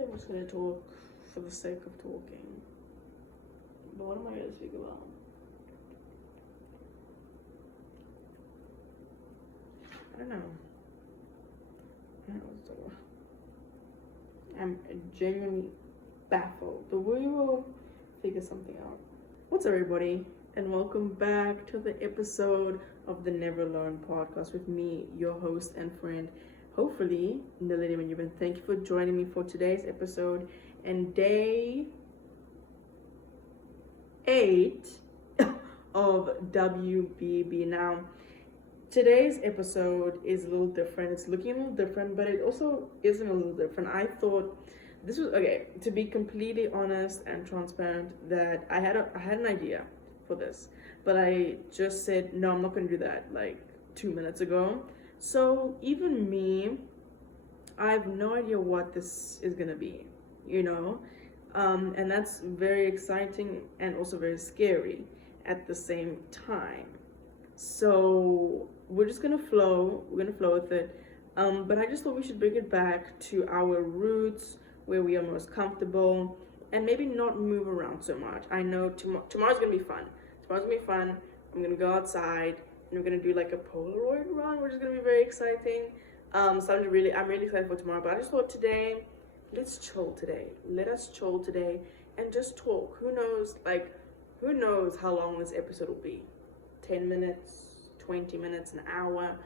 I'm just gonna talk for the sake of talking. But what am I gonna speak about? I don't know. I don't know what to talk about. I'm genuinely baffled, but we will figure something out. What's up, everybody, and welcome back to the episode of the Never Alone podcast with me, your host and friend, hopefully, Nalini Manubin. Thank you for joining me for today's episode and day 8 of WBB. Now, today's episode is a little different. It's looking a little different, but it also isn't a little different. I thought this was okay, to be completely honest and transparent, that I had an idea for this, but I just said no, I'm not gonna do that like 2 minutes ago. So even me, I have no idea what this is gonna be, and that's very exciting and also very scary at the same time. So we're gonna flow with it. But I just thought we should bring it back to our roots, where we are most comfortable, and maybe not move around so much. I know tomorrow's gonna be fun. I'm gonna go outside and we're gonna do like a Polaroid run, which is gonna be very exciting. So I'm really excited for tomorrow. But I just thought today, let's chill today. Let us chill today and just talk. Who knows how long this episode will be? 10 minutes, 20 minutes, an hour.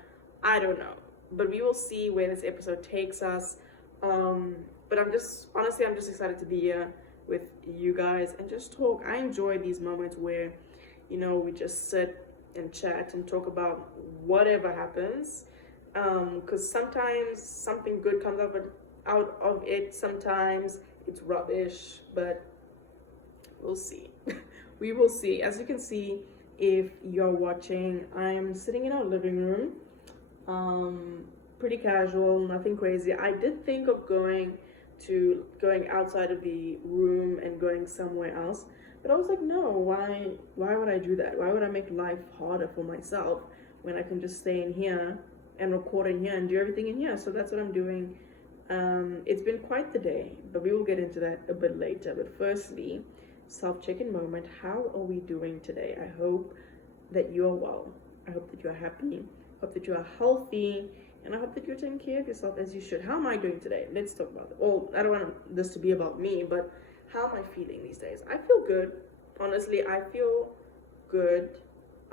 I don't know. But we will see where this episode takes us. But I'm just excited to be here with you guys and just talk. I enjoy these moments where, we just sit and chat and talk about whatever happens. Because sometimes something good comes out of it. Sometimes it's rubbish, but we'll see. We will see. As you can see, if you're watching, I'm sitting in our living room. Pretty casual, nothing crazy. I did think of going outside of the room and going somewhere else, but I was like, no, why would I do that? Why would I make life harder for myself when I can just stay in here and record in here and do everything in here? So that's what I'm doing. It's been quite the day, but we will get into that a bit later. But firstly, self-check-in moment. How are we doing today? I hope that you are well. I hope that you are happy. I hope that you are healthy. And I hope that you're taking care of yourself as you should. How am I doing today? Let's talk about it. Well, I don't want this to be about me, but how am I feeling these days? I feel good. Honestly, I feel good.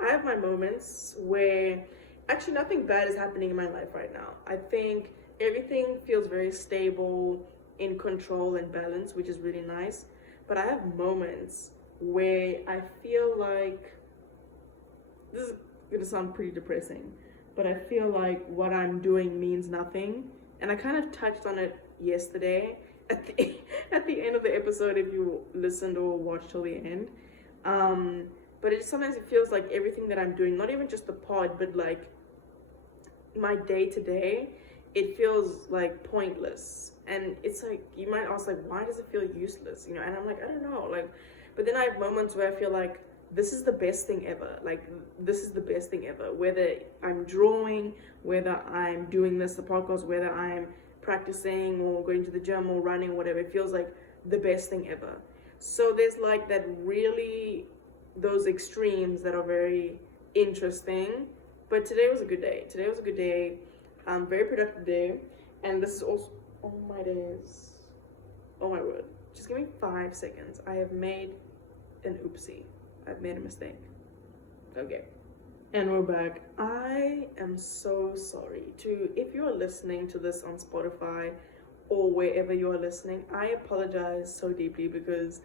I have my moments where actually nothing bad is happening in my life right now. I think everything feels very stable, in control and balance, which is really nice. But I have moments where I feel like, this is gonna sound pretty depressing, but I feel like what I'm doing means nothing. And I kind of touched on it yesterday at the end of the episode, if you listened or watched till the end. But sometimes it feels like everything that I'm doing, not even just the pod, but like my day to day, it feels like pointless. And it's like, you might ask, like, why does it feel useless? And I'm like, I don't know. But then I have moments where I feel like, this is the best thing ever. Whether I'm drawing, whether I'm doing the podcast, whether I'm practicing or going to the gym or running or whatever, it feels like the best thing ever. So there's like that, really, those extremes that are very interesting. But today was a good day. Very productive day. And this is also, oh my days. Oh my word. Just give me 5 seconds. I have made an oopsie. I've made a mistake. Okay. And we're back. I am so sorry if you are listening to this on Spotify or wherever you are listening, I apologize so deeply because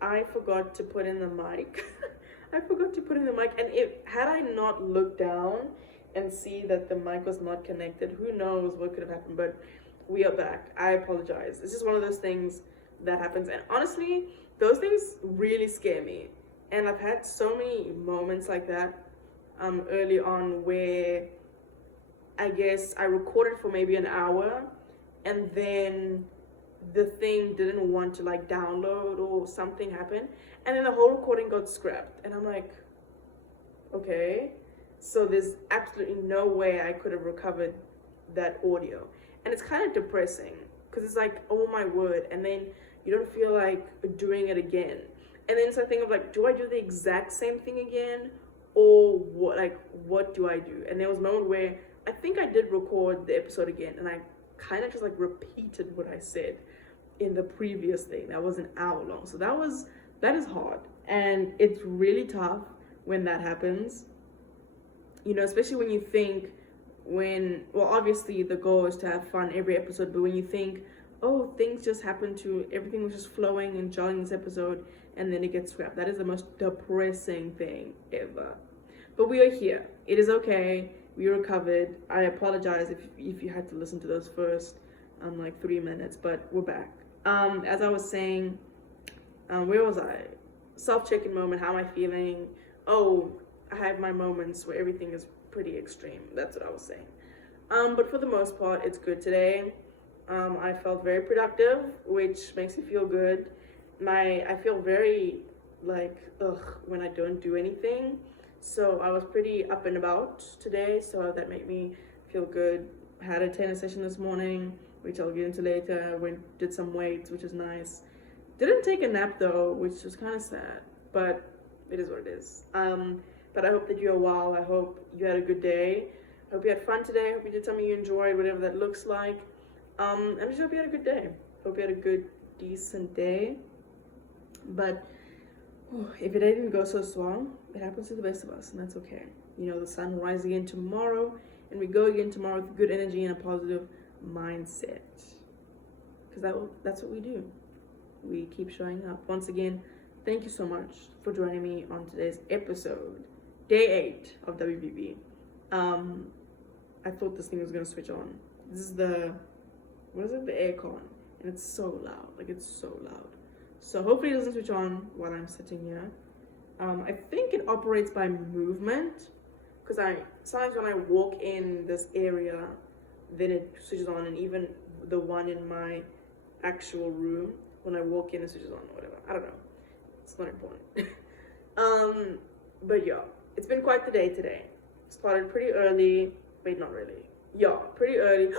I forgot to put in the mic. And had I not looked down and see that the mic was not connected, who knows what could have happened, but we are back. I apologize. It's just one of those things that happens. And honestly, those things really scare me. And I've had so many moments like that early on where I guess I recorded for maybe an hour and then the thing didn't want to like download or something happened. And then the whole recording got scrapped. And I'm like, okay. So there's absolutely no way I could have recovered that audio. And it's kind of depressing. because it's like, oh my word, and then you don't feel like doing it again. And then it's a thing of like, do I do the exact same thing again, or what? Like, what do I do? And there was a moment where I think I did record the episode again, and I kind of just like repeated what I said in the previous thing that was an hour long. So that is hard, and it's really tough when that happens, you know, especially when you think, well, obviously the goal is to have fun every episode, but when you think, oh, things just happened to, everything was just flowing and gelling this episode, and then it gets scrapped. That is the most depressing thing ever. But we are here. It is okay. We recovered. I apologize if you had to listen to those first like 3 minutes, but we're back. As I was saying, where was I? Self-check-in moment. How am I feeling? Oh, I have my moments where everything is pretty extreme. That's what I was saying. But for the most part, it's good today. I felt very productive, which makes me feel good. I feel very like when I don't do anything. So I was pretty up and about today, so that made me feel good. Had a tennis session this morning, which I'll get into later. Did some weights, which is nice. Didn't take a nap though, which was kind of sad, but it is what it is. But I hope that you're well. I hope you had a good day. I hope you had fun today. I hope you did something you enjoyed, whatever that looks like. And I just hope you had a good day. Hope you had a good, decent day. But if it didn't go so strong, it happens to the best of us, and that's okay. You know, the sun will rise again tomorrow, and we go again tomorrow with good energy and a positive mindset. Because that's what we do. We keep showing up. Once again, thank you so much for joining me on today's episode, day 8 of WBB. I thought this thing was gonna switch on. This is the aircon, and it's so loud. Like, it's so loud. So hopefully it doesn't switch on while I'm sitting here. I think it operates by movement, because sometimes when I walk in this area, then it switches on, and even the one in my actual room, when I walk in, it switches on or whatever. I don't know. It's not important. But yeah, it's been quite the day today. Started pretty early. Wait, not really. Yeah, pretty early.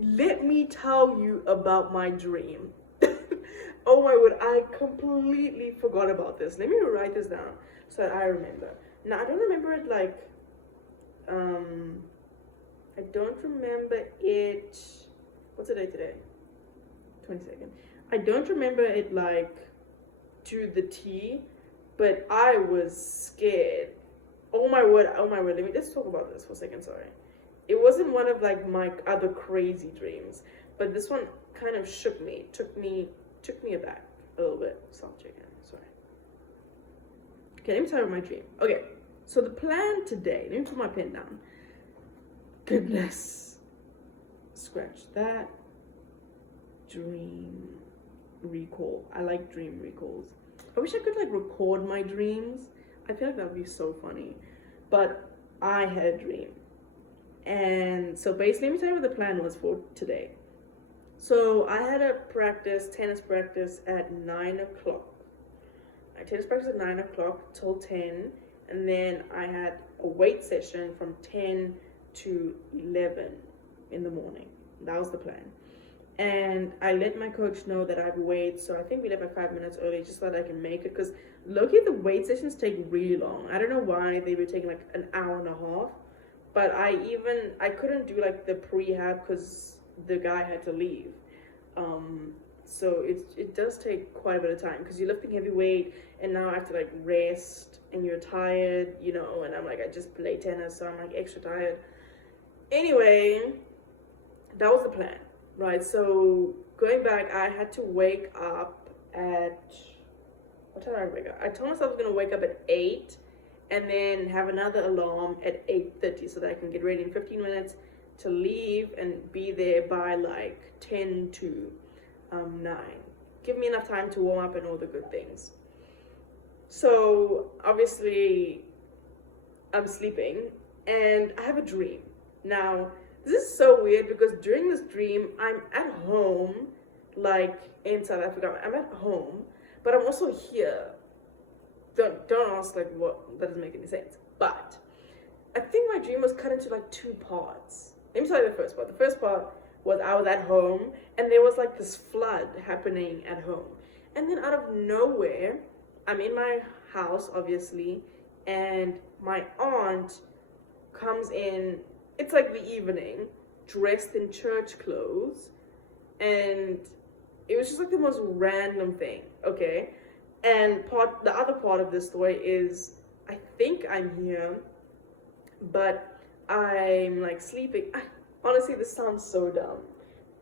Let me tell you about my dream. Oh my word, I completely forgot about this. Let me write this down so that I remember. Now, I don't remember it like, I don't remember it, what's the day today? 22nd. I don't remember it like to the T, but I was scared. Oh my word, let me just talk about this for a second, sorry. It wasn't one of like my other crazy dreams, but this one kind of shook me, took me aback a little bit. Self-check-in, sorry. Okay, let me tell you my dream. Okay, so the plan today, let me put my pen down. Goodness. Scratch that. Dream recall. I like dream recalls. I wish I could like record my dreams. I feel like that would be so funny. But I had a dream. And so basically, let me tell you what the plan was for today. So I had a tennis practice at 9 o'clock. I tennis practice at 9 o'clock till 10. And then I had a weight session from 10 to 11 in the morning. That was the plan. And I let my coach know that I have weight. So I think we left like 5 minutes early just so that I can make it. Because low-key, the weight sessions take really long. I don't know why they were taking like an hour and a half. But I couldn't do like the prehab because the guy had to leave. So it does take quite a bit of time because you're lifting heavy weight and now I have to like rest and you're tired, you know, and I'm like, I just play tennis, so I'm like extra tired. Anyway, that was the plan, right? So going back, I had to wake up at, what time did I wake up? I told myself I was gonna wake up at 8 and then have another alarm at 8:30 so that I can get ready in 15 minutes to leave and be there by like 10 to 9. Give me enough time to warm up and all the good things. So obviously I'm sleeping and I have a dream. Now, this is so weird because during this dream, I'm at home, like in South Africa. I'm at home, but I'm also here. Don't ask like what, that doesn't make any sense. But I think my dream was cut into like 2 parts. Let me tell you the first part. The first part was I was at home and there was like this flood happening at home. And then out of nowhere, I'm in my house, obviously, and my aunt comes in. It's like the evening, dressed in church clothes, and it was just like the most random thing, okay? And the other part of this story is, I think I'm here, but I'm like sleeping. Honestly, this sounds so dumb.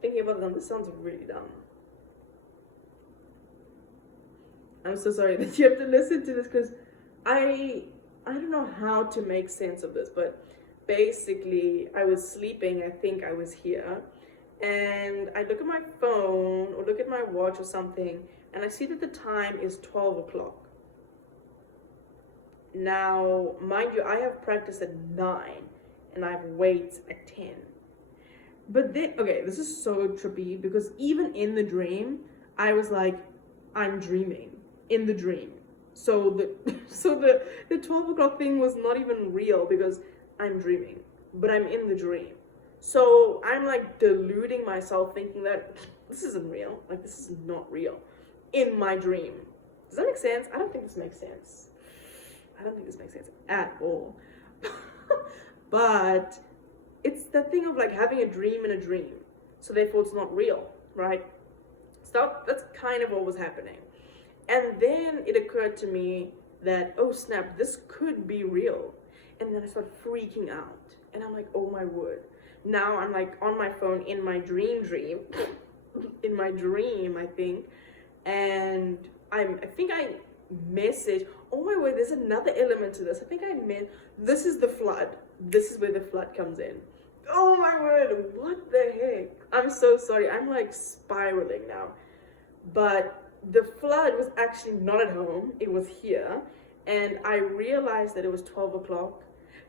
Thinking about them, this sounds really dumb. I'm so sorry that you have to listen to this, because I don't know how to make sense of this, but basically I was sleeping, I think I was here, and I look at my phone or look at my watch or something, and I see that the time is 12 o'clock. Now, mind you, I have practice at 9 and I have weights at 10. But then, okay, this is so trippy, because even in the dream, I was like, I'm dreaming in the dream. So the 12 o'clock thing was not even real, because I'm dreaming, but I'm in the dream. So I'm like deluding myself, thinking that this isn't real. Like, this is not real in my dream. Does that make sense? I don't think this makes sense. I don't think this makes sense at all. But it's the thing of like having a dream in a dream. So therefore it's not real, right? So that's kind of what was happening. And then it occurred to me that, oh snap, this could be real. And then I started freaking out. And I'm like, oh my word. Now I'm like on my phone in my dream, in my dream, I think. And I think I messaged, oh my word, there's another element to this. I think I meant, this is the flood. This is where the flood comes in. Oh my word, what the heck? I'm so sorry. I'm like spiraling now. But the flood was actually not at home. It was here. And I realized that it was 12 o'clock,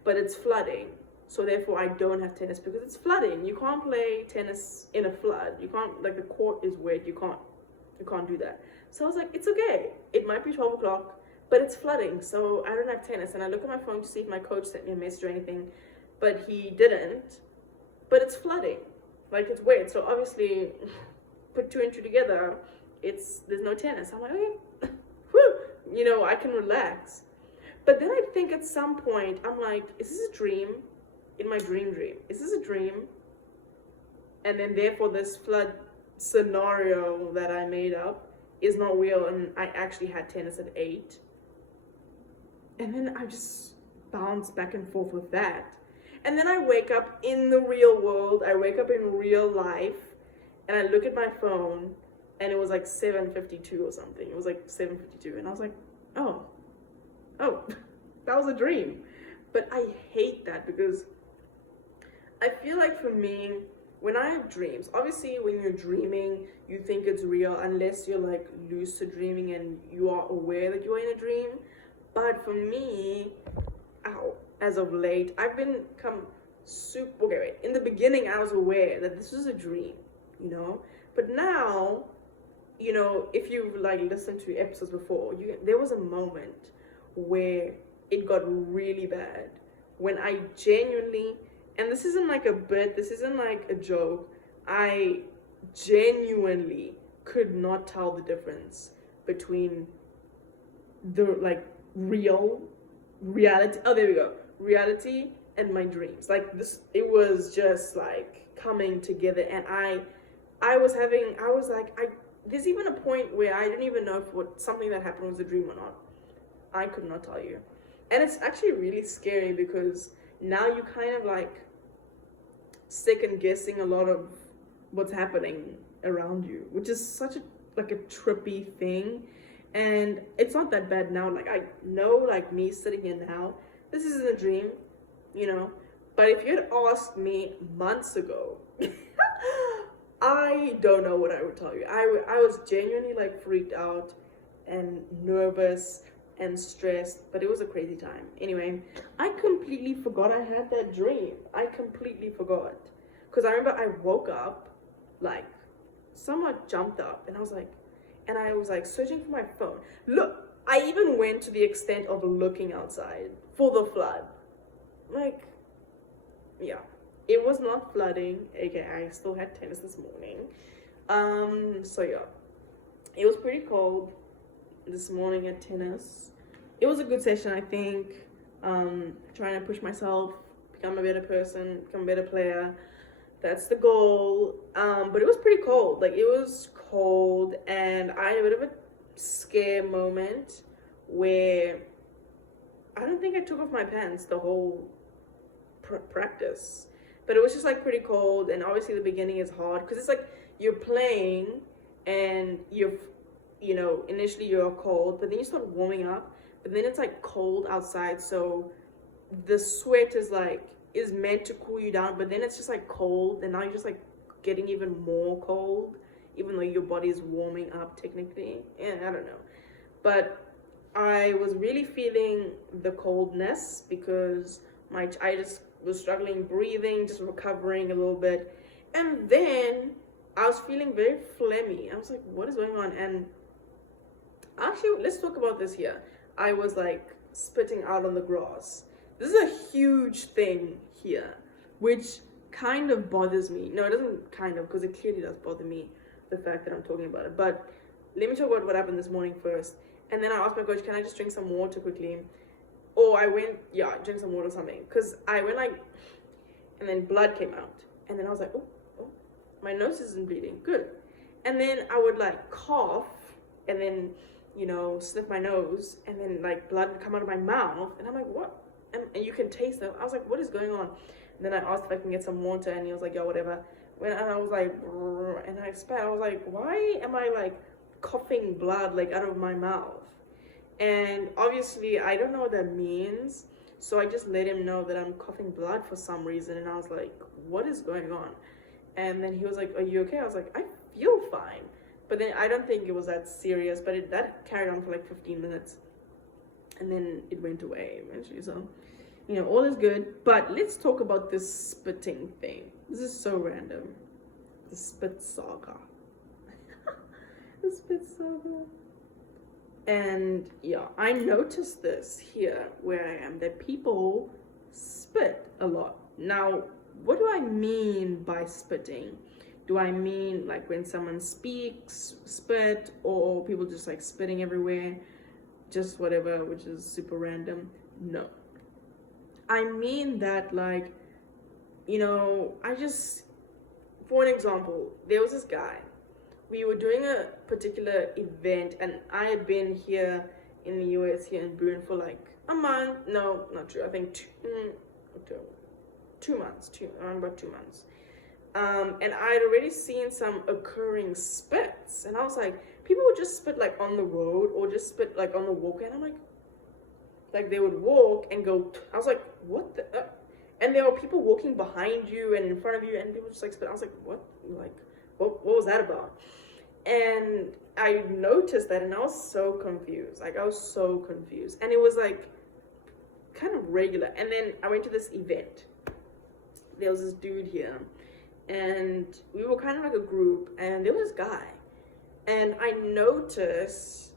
but it's flooding. So therefore I don't have tennis because it's flooding. You can't play tennis in a flood. You can't, like the court is wet. You can't do that. So I was like, it's okay. It might be 12 o'clock, but it's flooding. So I don't have tennis. And I look at my phone to see if my coach sent me a message or anything, but he didn't. But it's flooding. Like, it's wet. So obviously put 2 and 2 together, there's no tennis. I'm like, okay, whew, I can relax. But then I think at some point, I'm like, is this a dream? In my dream? Is this a dream? And then therefore this flood scenario that I made up is not real, and I actually had tennis at 8. And then I just bounce back and forth with that. And then I wake up in the real world. I wake up in real life, and I look at my phone, and it was like 7:52 or something. It was like 7:52, and I was like, oh, that was a dream. But I hate that, because I feel like for me, when I have dreams, obviously when you're dreaming, you think it's real unless you're like lucid dreaming and you are aware that you're in a dream. But for me, as of late, I've become super, okay, wait. In the beginning, I was aware that this was a dream, But now, if you've like listened to episodes before, there was a moment where it got really bad, when I genuinely, and this isn't like a bit, this isn't like a joke, I genuinely could not tell the difference between the like reality, oh there we go, reality and my dreams. Like this, it was just like coming together, and there's even a point where I didn't even know if something that happened was a dream or not. I could not tell you. And it's actually really scary, because now you kind of like second guessing a lot of what's happening around you, which is such a trippy thing. And it's not that bad now. Like, I know, like, me sitting here now, this isn't a dream, But if you had asked me months ago, I don't know what I would tell you. I was genuinely like freaked out and nervous and stressed, but it was a crazy time. Anyway, I completely forgot I had that dream. I completely forgot. Because I remember I woke up, like, somewhat jumped up, and I was like searching for my phone. Look, I even went to the extent of looking outside for the flood. Like, yeah. It was not flooding, aka I still had tennis this morning. So yeah, it was pretty cold this morning at tennis. It was a good session, I think. Trying to push myself, become a better person, become a better player. That's the goal. But it was pretty cold. Like, it was cold, and I had a bit of a scare moment where I don't think I took off my pants the whole practice. But it was just like pretty cold, and obviously the beginning is hard because it's like you're playing and initially you're cold, but then you start warming up, but then it's like cold outside, so the sweat is meant to cool you down, but then it's just like cold, and now you're just like getting even more cold, even though your body is warming up technically. And I don't know, but I was really feeling the coldness because I just was struggling breathing, just recovering a little bit, and then I was feeling very phlegmy. I was like, what is going on? And actually, let's talk about this here. I was like spitting out on the grass. This is a huge thing here, which kind of bothers me. No, it doesn't kind of, because it clearly does bother me, the fact that I'm talking about it. But let me talk about what happened this morning first. And then I asked my coach, can I just drink some water quickly? Or I went, drink some water or something. Because I went like, and then blood came out. And then I was like, oh, my nose isn't bleeding. Good. And then I would like cough and then, sniff my nose, and then like blood would come out of my mouth. And I'm like, what? And you can taste it. I was like, what is going on? And then I asked if I can get some water, and he was like, yeah, whatever. And I was like, and I spat. I was like, why am I like coughing blood like out of my mouth? And obviously I don't know what that means, so I just let him know that I'm coughing blood for some reason. And I was like, what is going on? And then he was like, are you okay? I was like, I feel fine. But then I don't think it was that serious, but that carried on for like 15 minutes. And then it went away eventually. So, all is good. But let's talk about this spitting thing. This is so random. The spit saga. The spit saga. And I noticed this here where I am, that people spit a lot. Now, what do I mean by spitting? Do I mean like when someone speaks, spit, or people just like spitting everywhere, just whatever, which is super random? No. I mean that like, for an example, there was this guy. We were doing a particular event, and I had been here in the US, here in Boone, for like a month. No, not true. I think 2 months, around about 2 months. And I had already seen some occurring spits, and I was like, people would just spit like on the road or just spit like on the walkway, and I'm like they would walk and go. I was like, what the? And there were people walking behind you and in front of you, and people just like spit. I was like, what? Like, what was that about? And I noticed that, and I was so confused. Like, I was so confused, and it was like kind of regular. And then I went to this event. There was this dude here, and we were kind of like a group, and there was this guy, and I noticed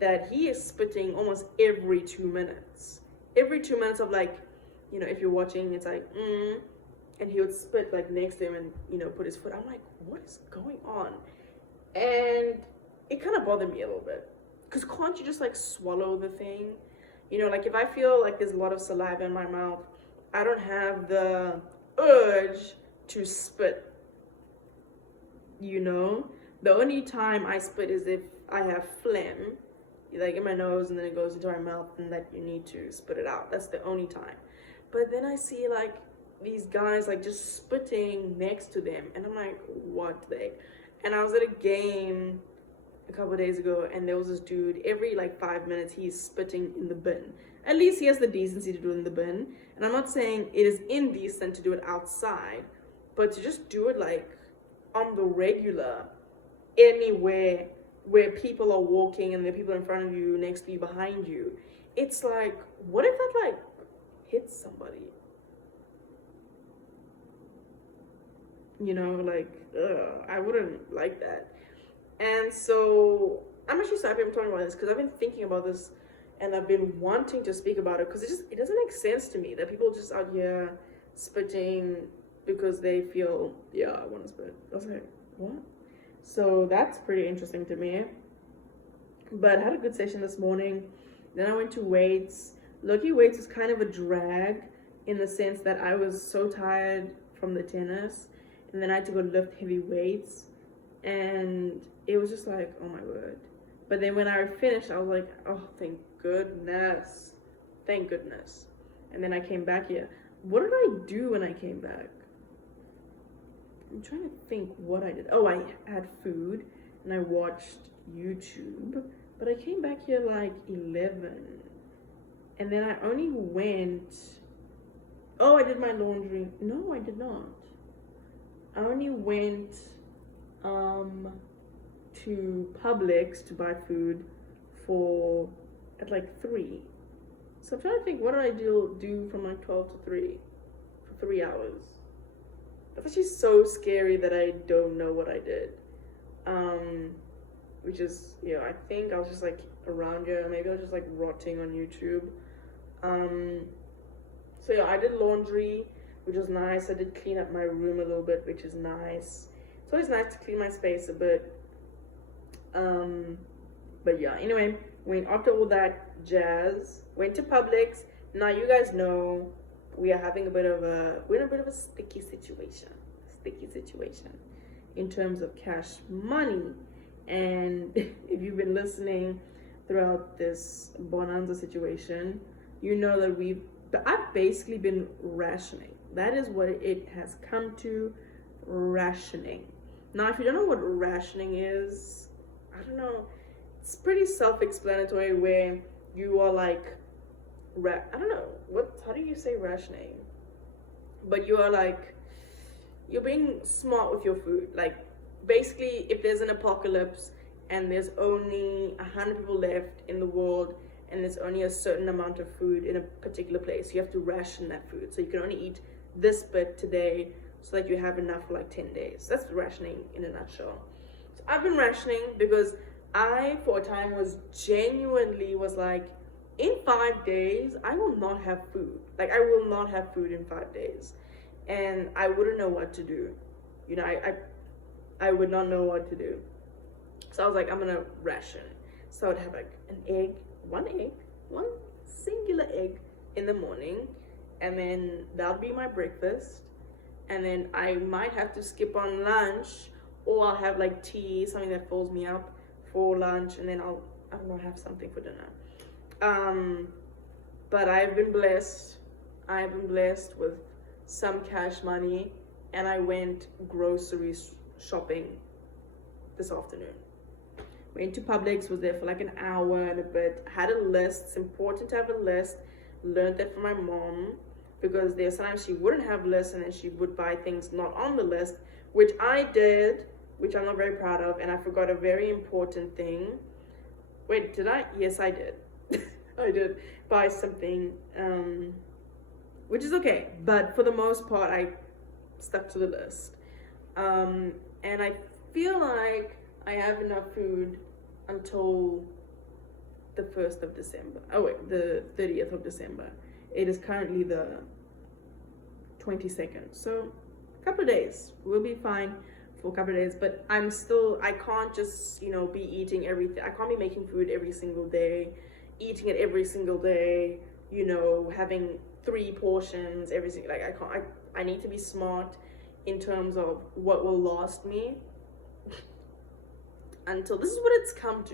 that he is spitting almost every 2 minutes. Every 2 minutes of like, if you're watching, it's like, and he would spit like next to him and, put his foot. I'm like, what is going on? And it kind of bothered me a little bit. Because can't you just like swallow the thing? Like if I feel like there's a lot of saliva in my mouth, I don't have the urge to spit. The only time I spit is if I have phlegm, like in my nose, and then it goes into my mouth, and that you need to spit it out. That's the only time. But then I see like these guys like just spitting next to them, and I'm like, what the heck? And I was at a game a couple of days ago, and there was this dude, every like 5 minutes he's spitting in the bin. At least he has the decency to do it in the bin. And I'm not saying it is indecent to do it outside, but to just do it like on the regular, anywhere where people are walking and there are people in front of you, next to you, behind you. It's like, what if that like hits somebody? I wouldn't like that. And so I'm actually so happy I'm talking about this, because I've been thinking about this and I've been wanting to speak about it, because it doesn't make sense to me that people just out here spitting because they feel, yeah, I want to spit. I was like, what? So that's pretty interesting to me. But I had a good session this morning. Then I went to weights. Low-key weights was kind of a drag in the sense that I was so tired from the tennis, and then I had to go lift heavy weights, and it was just like, oh my word. But then when I finished, I was like, oh, thank goodness. Thank goodness. And then I came back here. What did I do when I came back? I'm trying to think what I did. Oh, I had food and I watched YouTube. But I came back here like 11. And then I only went... Oh, I did my laundry. No, I did not. I only went to Publix to buy food at like 3. So I'm trying to think, what did I do from like 12 to 3 for 3 hours? That's actually so scary that I don't know what I did. Which is, you know, I think I was just like around here. Maybe I was just like rotting on YouTube. So yeah, I did laundry, which was nice. I did clean up my room a little bit, which is nice. It's always nice to clean my space a bit. But yeah, anyway, after all that jazz, went to Publix. Now you guys know we're in a bit of a sticky situation in terms of cash money. And if you've been listening throughout this Bonanza situation, you know that I've basically been rationing. That is what it has come to, rationing. Now, if you don't know what rationing is, I don't know. It's pretty self-explanatory where you are like, I don't know, how do you say rationing? But you are like, you're being smart with your food. Like, basically, if there's an apocalypse and there's only 100 people left in the world and there's only a certain amount of food in a particular place, you have to ration that food. So you can only eat this bit today so that you have enough for like 10 days. That's rationing in a nutshell. So I've been rationing because I, for a time, was like, in 5 days, I will not have food. Like, I will not have food in 5 days. And I wouldn't know what to do. You know, I would not know what to do. So I was like, I'm gonna ration. So I'd have like one singular egg in the morning, and then that'll be my breakfast. And then I might have to skip on lunch, or I'll have like tea, something that fills me up for lunch, and then I don't know, have something for dinner. But I've been blessed with some cash money, and I went grocery shopping this afternoon. Went to Publix, was there for like an hour and a bit. Had a list. It's important to have a list. Learned that from my mom, because there's sometimes she wouldn't have lists and then she would buy things not on the list, which I did, which I'm not very proud of, and I forgot a very important thing. Wait, did I? Yes, I did. I did buy something, which is okay, but for the most part, I stuck to the list. And I feel like I have enough food until the 1st of December. Oh wait, the 30th of December. It is currently the 22nd. So a couple of days. We'll be fine for a couple of days, but I can't just, be eating everything. I can't be making food every single day, eating it every single day, having 3 portions every single, I need to be smart in terms of what will last me until, this is what it's come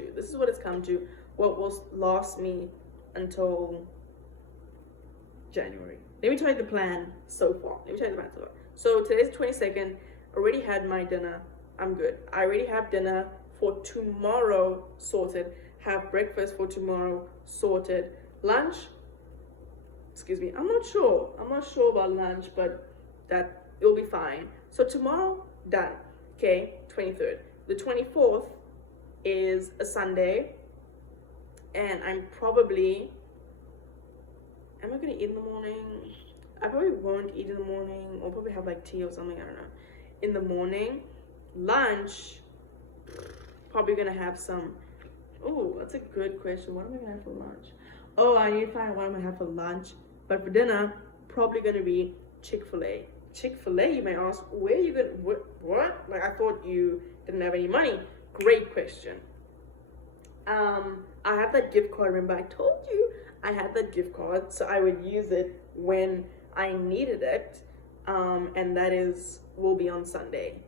to, what will last me until January. Let me tell you the plan so far. So today's the 22nd, already had my dinner, I'm good. I already have dinner for tomorrow sorted, have breakfast for tomorrow sorted. Lunch, I'm not sure about lunch, but that it'll be fine. So tomorrow, done. Okay, 23rd. The 24th is a Sunday, and am I gonna eat in the morning? I probably won't eat in the morning, or probably have like tea or something, I don't know. In the morning, lunch, probably gonna have some, oh, that's a good question. What am I gonna have for lunch? Oh, I need to find out what I'm gonna have for lunch. But for dinner, probably gonna be Chick-fil-A. Chick-fil-A, you may ask, where are you going to, what? Like, I thought you didn't have any money. Great question. I have that gift card. Remember, I told you I had that gift card, so I would use it when I needed it. And will be on Sunday.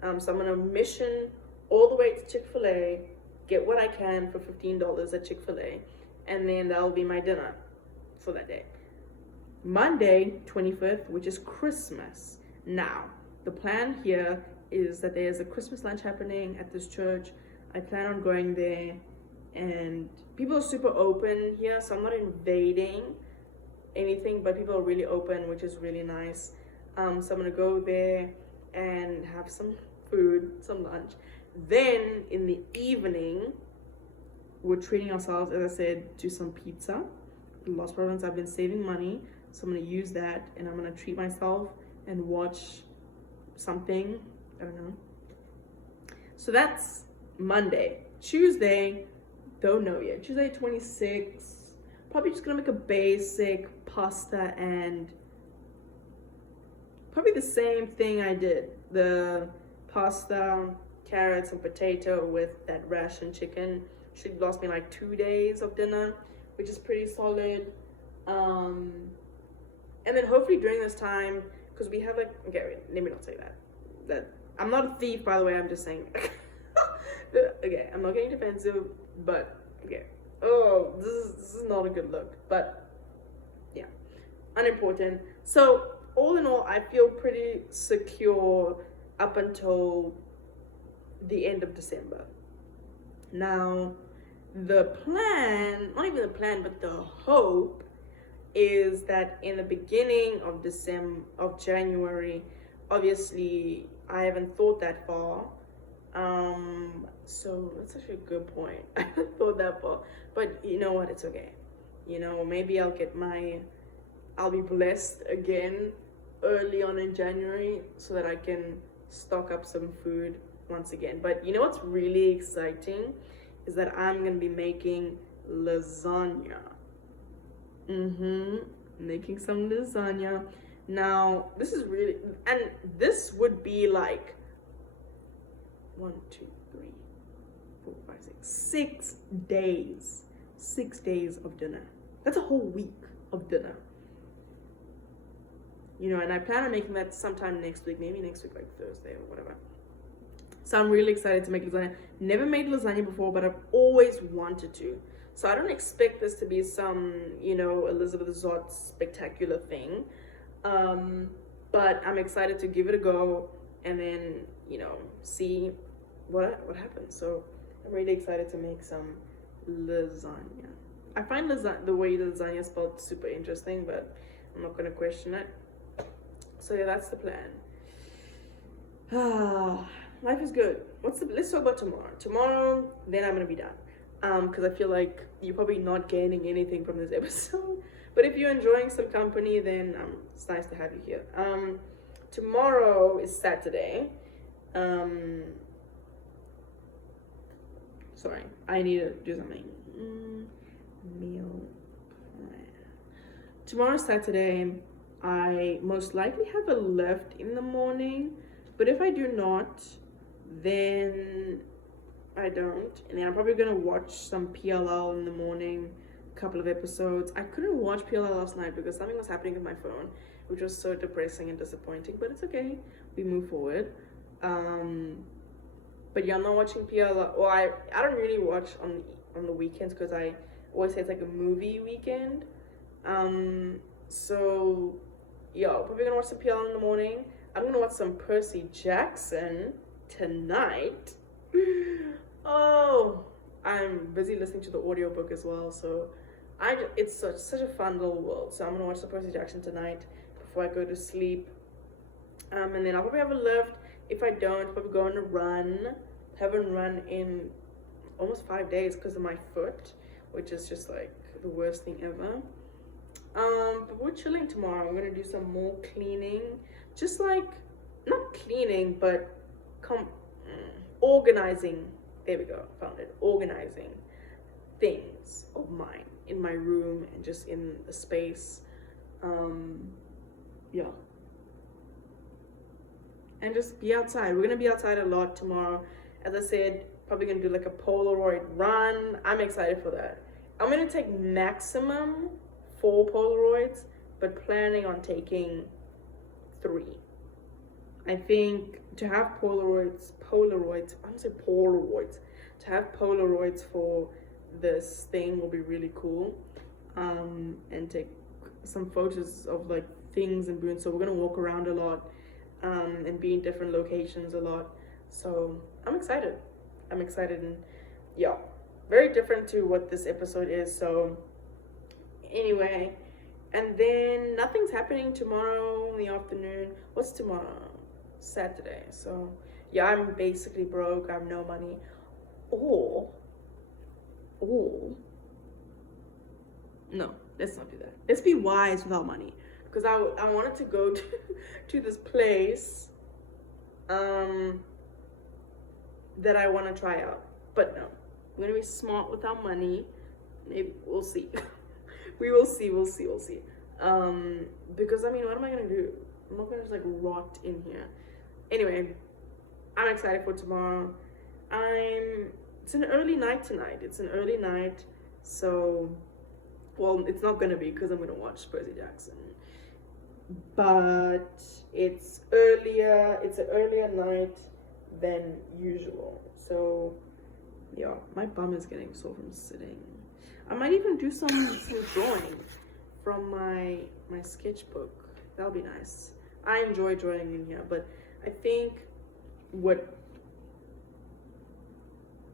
So I'm gonna mission all the way to Chick-fil-A, get what I can for $15 at Chick-fil-A, and then that'll be my dinner for that day. Monday, 25th, which is Christmas. Now, the plan here is that there's a Christmas lunch happening at this church. I plan on going there, and people are super open here, so I'm not invading anything, but people are really open, which is really nice. So I'm gonna go there and have some food, some lunch. Then in the evening, we're treating ourselves, as I said, to some pizza. Last Province, I've been saving money, so I'm gonna use that, and I'm gonna treat myself and watch something, I don't know. So that's Monday. Tuesday, don't know yet. Tuesday, 26th, probably just gonna make a basic pasta and probably the same thing I did. The pasta, carrots, and potato with that ration chicken. Should last me like 2 days of dinner, which is pretty solid. And then hopefully during this time, because we have like, okay, wait, let me not say that I'm not a thief, by the way, I'm just saying. Okay, I'm not getting defensive, but okay. Oh, this is not a good look, but yeah, unimportant. So all in all, I feel pretty secure up until the end of December. Now, the plan, not even the plan, but the hope is that in the beginning of January, obviously I haven't thought that far. So that's actually a good point. I haven't thought that far, but you know what? It's okay. You know, maybe I'll be blessed again early on in January so that I can stock up some food once again. But you know what's really exciting is that I'm gonna be making lasagna. Making some lasagna. Now, this is really, and this would be like 1, 2, 3, 4, 5, 6, 6 days. 6 days of dinner. That's a whole week of dinner. You know, and I plan on making that sometime next week, maybe next week, like Thursday or whatever. So I'm really excited to make lasagna. Never made lasagna before, but I've always wanted to. So I don't expect this to be some, you know, Elizabeth Zott spectacular thing. But I'm excited to give it a go and then, you know, see what happens. So I'm really excited to make some lasagna. I find the way the lasagna is spelled super interesting, but I'm not going to question it. So yeah, that's the plan. Life is good. Let's talk about tomorrow. Tomorrow, then I'm gonna be done. Because I feel like you're probably not gaining anything from this episode. But if you're enjoying some company, then it's nice to have you here. Tomorrow is Saturday. Sorry, I need to do something. Meal plan. Tomorrow's Saturday. I most likely have a lift in the morning, but if I do not, then I don't. And then I'm probably gonna watch some PLL in the morning, a couple of episodes. I couldn't watch PLL last night because something was happening with my phone, which was so depressing and disappointing, but it's okay, we move forward. But yeah, I'm not watching PLL. Well, I don't really watch on the weekends because I always say it's like a movie weekend. So yeah, probably gonna watch some PLL in the morning. I'm gonna watch some Percy Jackson tonight. Oh, I'm busy listening to the audiobook as well, so it's such a fun little world. So I'm gonna watch the Percy Jackson tonight before I go to sleep. And then I'll probably have a lift. If I don't, probably go on a run. Haven't run in almost 5 days because of my foot, which is just like the worst thing ever. But we're chilling tomorrow. I'm gonna do some more cleaning, just like not cleaning, but organizing. There we go, found it. Organizing things of mine in my room and just in the space. Yeah. and just be outside. We're gonna be outside a lot tomorrow. As I said, probably gonna do like a Polaroid run. I'm excited for that. I'm gonna take maximum 4 Polaroids, but planning on taking 3. I think to have Polaroids, I don't say Polaroids, to have Polaroids for this thing will be really cool. And take some photos of like things in Boone. So we're gonna walk around a lot, and be in different locations a lot. So I'm excited. And yeah, very different to what this episode is. So anyway, and then nothing's happening tomorrow in the afternoon. What's tomorrow? Saturday. So yeah, I'm basically broke. I have no money. Or no, let's not do that. Let's be wise without money. Because I wanted to go to this place that I want to try out. But no, we're going to be smart with our money. Maybe we'll see. We'll see. Because I mean, what am I going to do? I'm not going to just like rot in here. Anyway, I'm excited for tomorrow. It's an early night tonight. So, well, it's not gonna be because I'm gonna watch Percy Jackson. But it's an earlier night than usual. So, yeah, my bum is getting sore from sitting. I might even do some drawing from my sketchbook. That'll be nice. I enjoy drawing in here, but I think what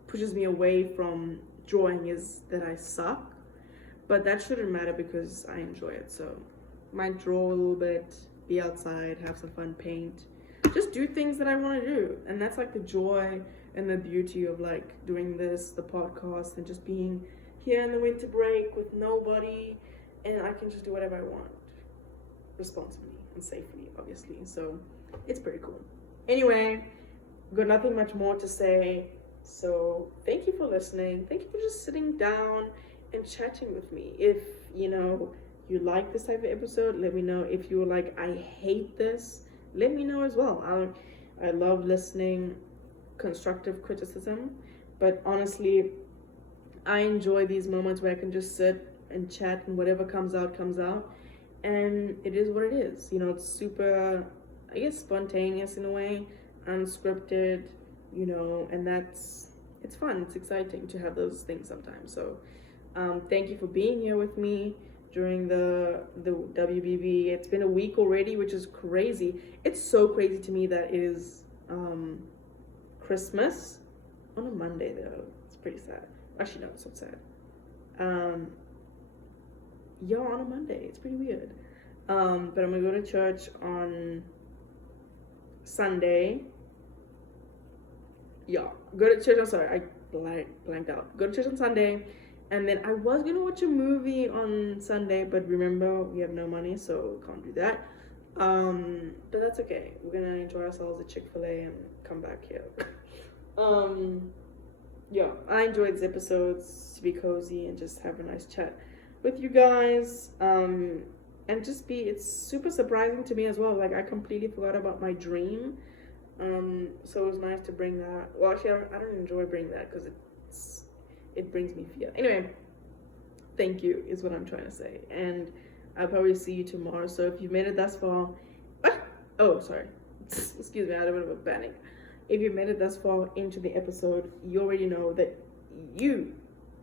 pushes me away from drawing is that I suck. But that shouldn't matter because I enjoy it. So might draw a little bit, be outside, have some fun, paint, just do things that I want to do. And that's like the joy and the beauty of like doing this, the podcast, and just being here in the winter break with nobody, and I can just do whatever I want responsibly and safely, obviously. So it's pretty cool. Anyway, got nothing much more to say. So thank you for listening. Thank you for just sitting down and chatting with me. If you like this type of episode, let me know. If you were like, I hate this, let me know as well. I love listening constructive criticism, but honestly, I enjoy these moments where I can just sit and chat, and whatever comes out, and it is what it is. It's super, I guess, spontaneous in a way, unscripted, and it's fun. It's exciting to have those things sometimes. So thank you for being here with me during the WBB. It's been a week already, which is crazy. It's so crazy to me that it is Christmas on a Monday, though. It's pretty sad. Actually, no, it's not sad. Yeah, on a Monday. It's pretty weird. But I'm gonna go to church on Sunday. Yeah, go to church. I'm sorry, I blanked out. Go to church on Sunday, and then I was gonna watch a movie on Sunday, but remember, we have no money, so can't do that. But that's okay. We're gonna enjoy ourselves at Chick-fil-A and come back here. Yeah, I enjoyed these episodes to be cozy and just have a nice chat with you guys. And it's super surprising to me as well. Like, I completely forgot about my dream. So it was nice to bring that. Well, actually, I don't enjoy bringing that because it brings me fear. Anyway, thank you is what I'm trying to say. And I'll probably see you tomorrow. So if you've made it thus far, oh, sorry. Excuse me, I had a bit of a panic. If you made it thus far into the episode, you already know that you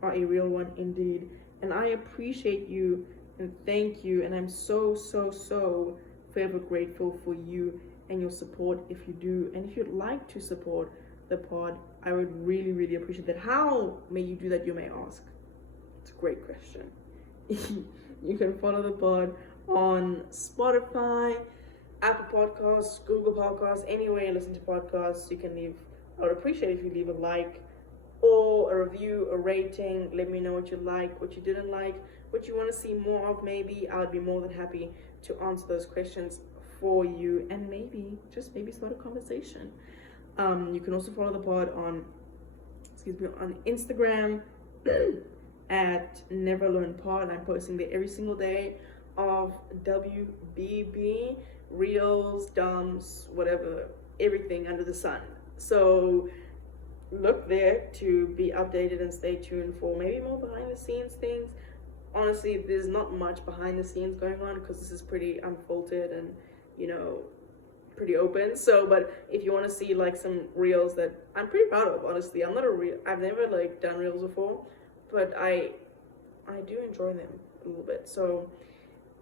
are a real one indeed. And I appreciate you and thank you. And I'm so, so, so forever grateful for you and your support if you do. And if you'd like to support the pod, I would really, really appreciate that. How may you do that, you may ask? It's a great question. You can follow the pod on Spotify, Apple Podcasts, Google Podcasts, anywhere you listen to podcasts. You can I would appreciate if you leave a like or a review, a rating. Let me know what you like, what you didn't like, what you want to see more of maybe. I would be more than happy to answer those questions for you and maybe start a conversation. You can also follow the pod on Instagram at NeverLearnPod. I'm posting there every single day of WBB reels, dumps, whatever everything under the sun. So look there to be updated and stay tuned for maybe more behind the scenes things. Honestly, there's not much behind the scenes going on because this is pretty unfiltered and, you know, pretty open. So, but if you want to see like some reels that I'm pretty proud of, honestly, I've never like done reels before, but I do enjoy them a little bit. So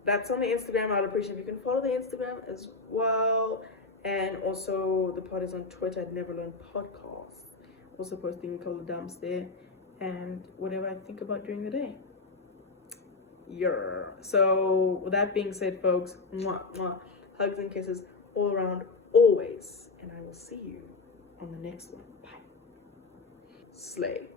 that's on the Instagram. I'd appreciate if you can follow the Instagram as well. And also the pod is on Twitter at Never Learn Podcast. Also posting a couple of dumps there and whatever I think about during the day. So with that being said, folks, mwah, mwah, hugs and kisses all around, always. And I will see you on the next one. Bye. Slay.